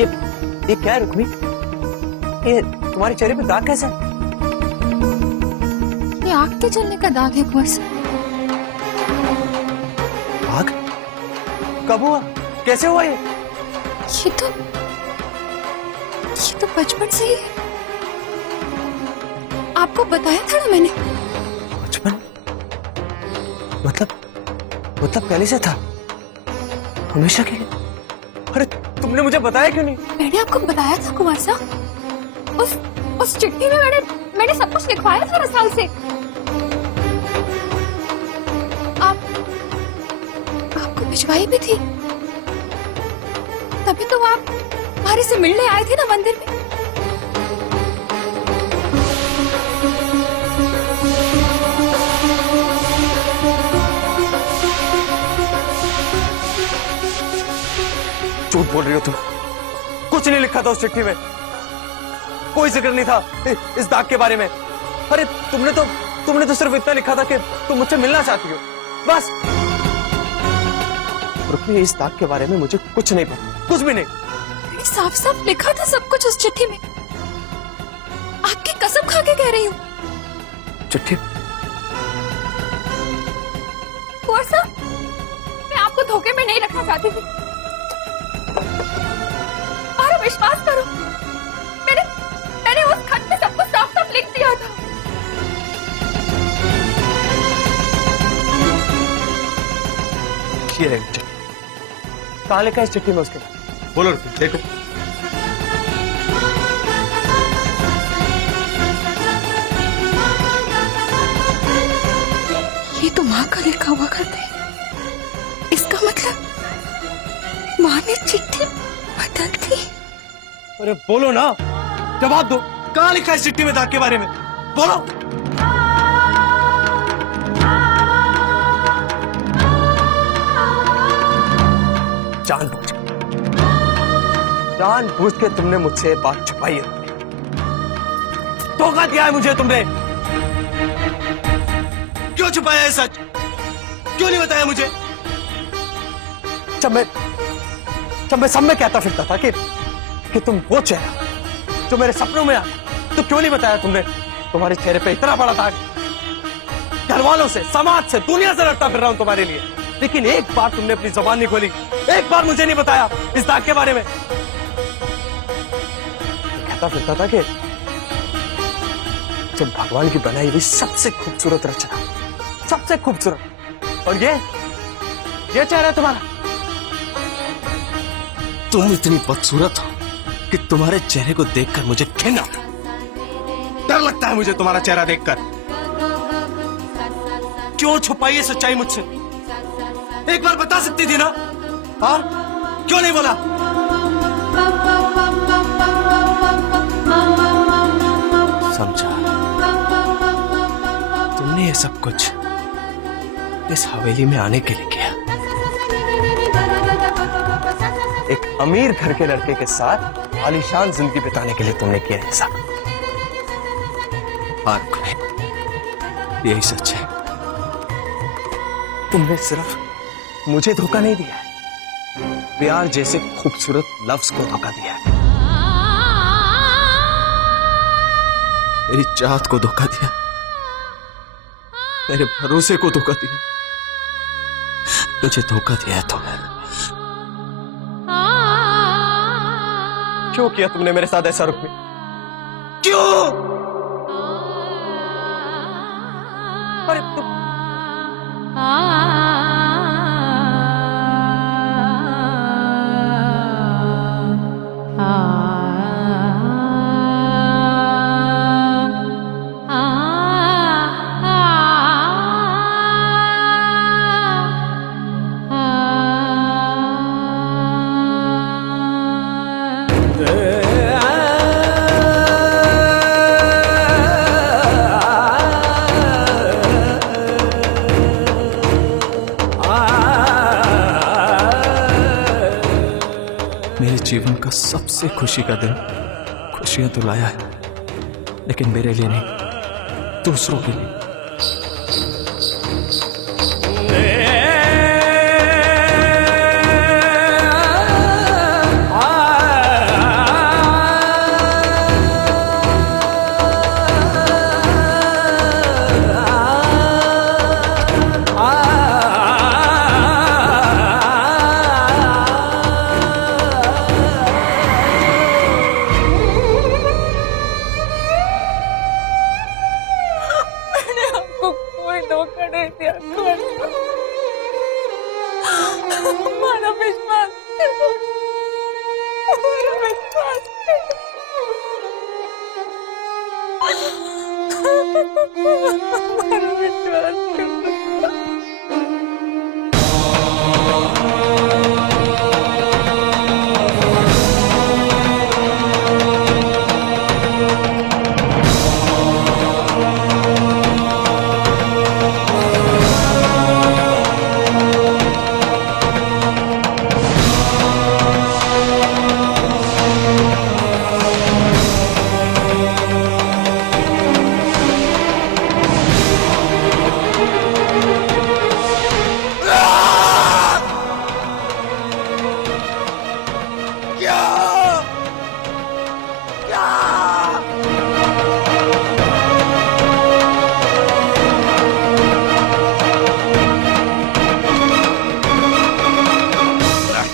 ये क्या है रुक्मी? ये तुम्हारे चेहरे पे दाग कैसा है? ये आग के जलने का दाग है कुंवर साहब। आग? कब हुआ? कैसे हुआ ये? ये तो बचपन से ही आपको बताया था ना मैंने। बचपन? मतलब पहले से था? हमेशा के लिए? अरे तुमने मुझे बताया क्यों नहीं? मैंने आपको बताया था कुंवर साहब। उस चिट्ठी में मैंने सब कुछ लिखवाया था रसाल से। आपको भिजवाई भी थी, तभी तो आप हमारे से मिलने आए थे ना मंदिर में। झूठ बोल रही हो तुम। कुछ नहीं लिखा था उस चिट्ठी में, कोई जिक्र नहीं था इस दाग के बारे में। अरे तुमने तो सिर्फ इतना लिखा था कि तुम मुझसे मिलना चाहती हो, बस। रुक्मी, इस दाग के बारे में मुझे कुछ नहीं पता, कुछ भी नहीं। मैंने साफ साफ लिखा था सब कुछ उस चिट्ठी में। आपकी कसम खा के कह रही हूँ। चिट्ठी? कुंवर साहब, मैं आपको धोखे में नहीं रखना चाहती थी, और विश्वास करो, मैंने उस खत में सब कुछ साफ साफ लिख दिया था। ये रही चिट्ठी। कहाँ लिखा है इस चिट्ठी में उसके? बोलो रुक्मी, देखो। ये तो माँ का लिखा हुआ खत है। इसका मतलब माँ ने चिट्ठी बदल दी। अरे बोलो ना, जवाब दो। कहाँ लिखा है इस चिट्ठी में दाग के बारे में? बोलो। जानबूझ के तुमने मुझसे बात छुपाई है, धोखा दिया है मुझे तुमने। क्यों छुपाया है सच? क्यों नहीं बताया मुझे? जब मैं सब में कहता फिरता था कि तुम वो चेहरा जो मेरे सपनों में आ, तो क्यों नहीं बताया तुमने? तुम्हारे चेहरे पे इतना बड़ा दाग, घर वालों से, समाज से, दुनिया से लड़ता फिर रहा हूं तुम्हारे लिए, लेकिन एक बार तुमने अपनी जुबान नहीं खोली, एक बार मुझे नहीं बताया इस दाग के बारे में। कहता फिरता था कि जब भगवान की बनाई हुई सबसे खूबसूरत रचना, सबसे खूबसूरत, और ये चेहरा तुम्हारा। तुम इतनी बदसूरत हो कि तुम्हारे चेहरे को देखकर मुझे घिन आता है, डर लगता है मुझे तुम्हारा चेहरा देखकर। क्यों छुपाई है सच्चाई मुझसे? एक बार बता सकती थी ना? हाँ, क्यों नहीं बोला? समझा, तुमने ये सब कुछ इस हवेली में आने के लिए किया। एक अमीर घर के लड़के के साथ आलीशान जिंदगी बिताने के लिए तुमने किया ये सब। यही सच है, तुमने सिर्फ मुझे धोखा नहीं दिया है, प्यार जैसे खूबसूरत लफ्ज को धोखा दिया है, मेरी चाहत को धोखा दिया, मेरे भरोसे को धोखा दिया, मुझे धोखा दिया है तुमने। क्यों किया तुमने मेरे साथ ऐसा रुक्मी? क्यों? अरे तुम मेरे जीवन का सबसे खुशी का दिन, खुशियां तो लाया है, लेकिन मेरे लिए नहीं, दूसरों के लिए।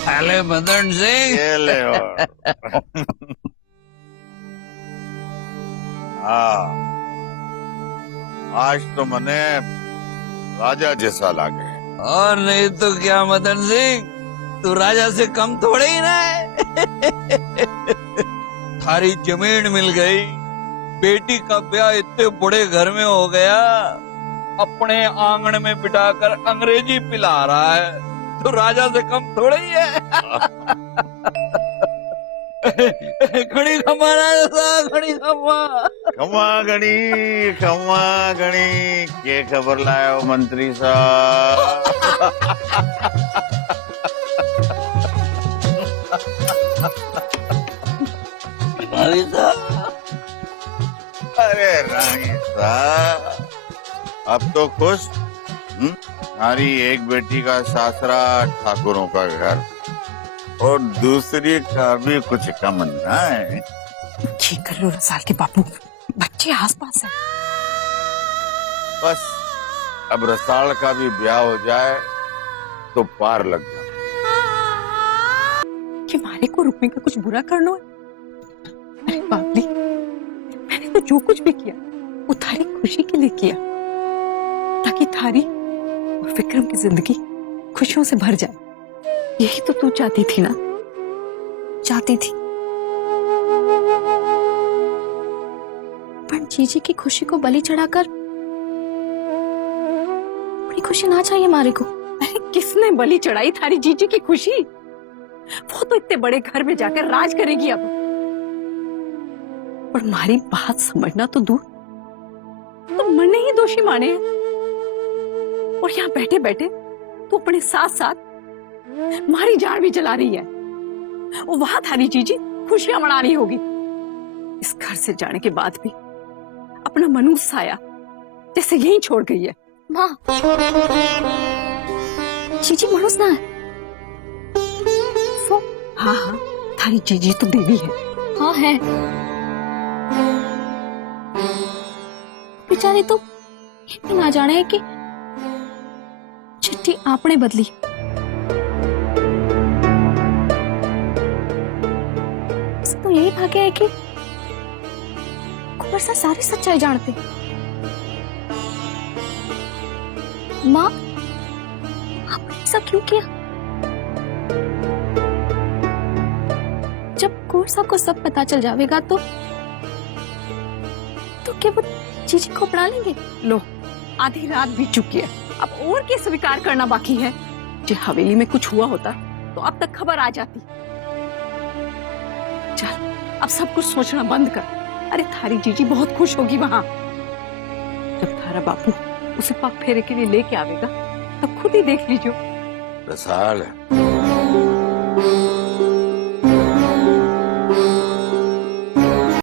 अरे मदन सिंह ये ले हाँ आज तो मने राजा जैसा लागे। और नहीं तो क्या मदन सिंह, तू राजा से कम थोड़े ही ना है। थारी जमीन मिल गई, बेटी का ब्याह इतने बड़े घर में हो गया, अपने आंगन में बिठाकर अंग्रेजी पिला रहा है, तो राजा से कम थोड़े ही है। घड़ी खमा राजा, घड़ी खमा। खमा गणी के खबर लायो मंत्री साहब। रानी साहब, अरे रानी साहब अब तो खुश। हमारी एक बेटी का सासरा ठाकुरों का घर और दूसरी का भी कुछ कम ना है। ठीक कर लो रसाल के बापू, बच्चे आसपास हैं। बस अब रसाल का भी ब्याह हो जाए तो पार लग जाए। कि मारे को रुकने का कुछ बुरा करना है? अरे बाबली, मैंने तो जो कुछ भी किया वो थारी खुशी के लिए किया, ताकि थारी और विक्रम की जिंदगी खुशियों से भर जाए। यही तो तू चाहती थी ना? चाहती थी, पर जीजी की खुशी को बलि चढ़ाकर अपनी खुशी ना चाहिए मारे को। अरे किसने बलि चढ़ाई थारी जीजी की खुशी? वो तो इतने बड़े घर में जाकर राज करेगी अब। पर मारी बात समझना तो दूर, तो मरने ही दोषी माने हैं। और यहाँ बैठे बैठे तो अपने साथ साथ मारी जान भी जला रही है। और वहां थारी जीजी खुशियां मनानी होगी। इस घर से जाने के बाद भी अपना मनुष्य साया जैसे यहीं छोड़ गई है। माँ, जीजी मनुष्य ना है वो? हाँ हाँ, थारी जीजी तो देवी है। हाँ है, बेचारी तो ये भी ना जाने कि चिट्ठी आपने बदली। तो यही भाग्य है कि कुंवर सा सारी सच्चाई जानते। माँ, आपने ऐसा क्यों किया? जब कुंवर साहब को सब पता चल जाएगा तो क्या वो जीजी को अपना लेंगे? लो, आधी रात बीत चुकी है, अब और क्या स्वीकार करना बाकी है? जो हवेली में कुछ हुआ होता तो अब तक खबर आ जाती। चल, अब सब कुछ सोचना बंद कर। अरे थारी जीजी बहुत खुश होगी वहां। जब थारा बापू उसे पग फेरे के लिए लेके आवेगा तब खुद ही देख लीजिए। रसाल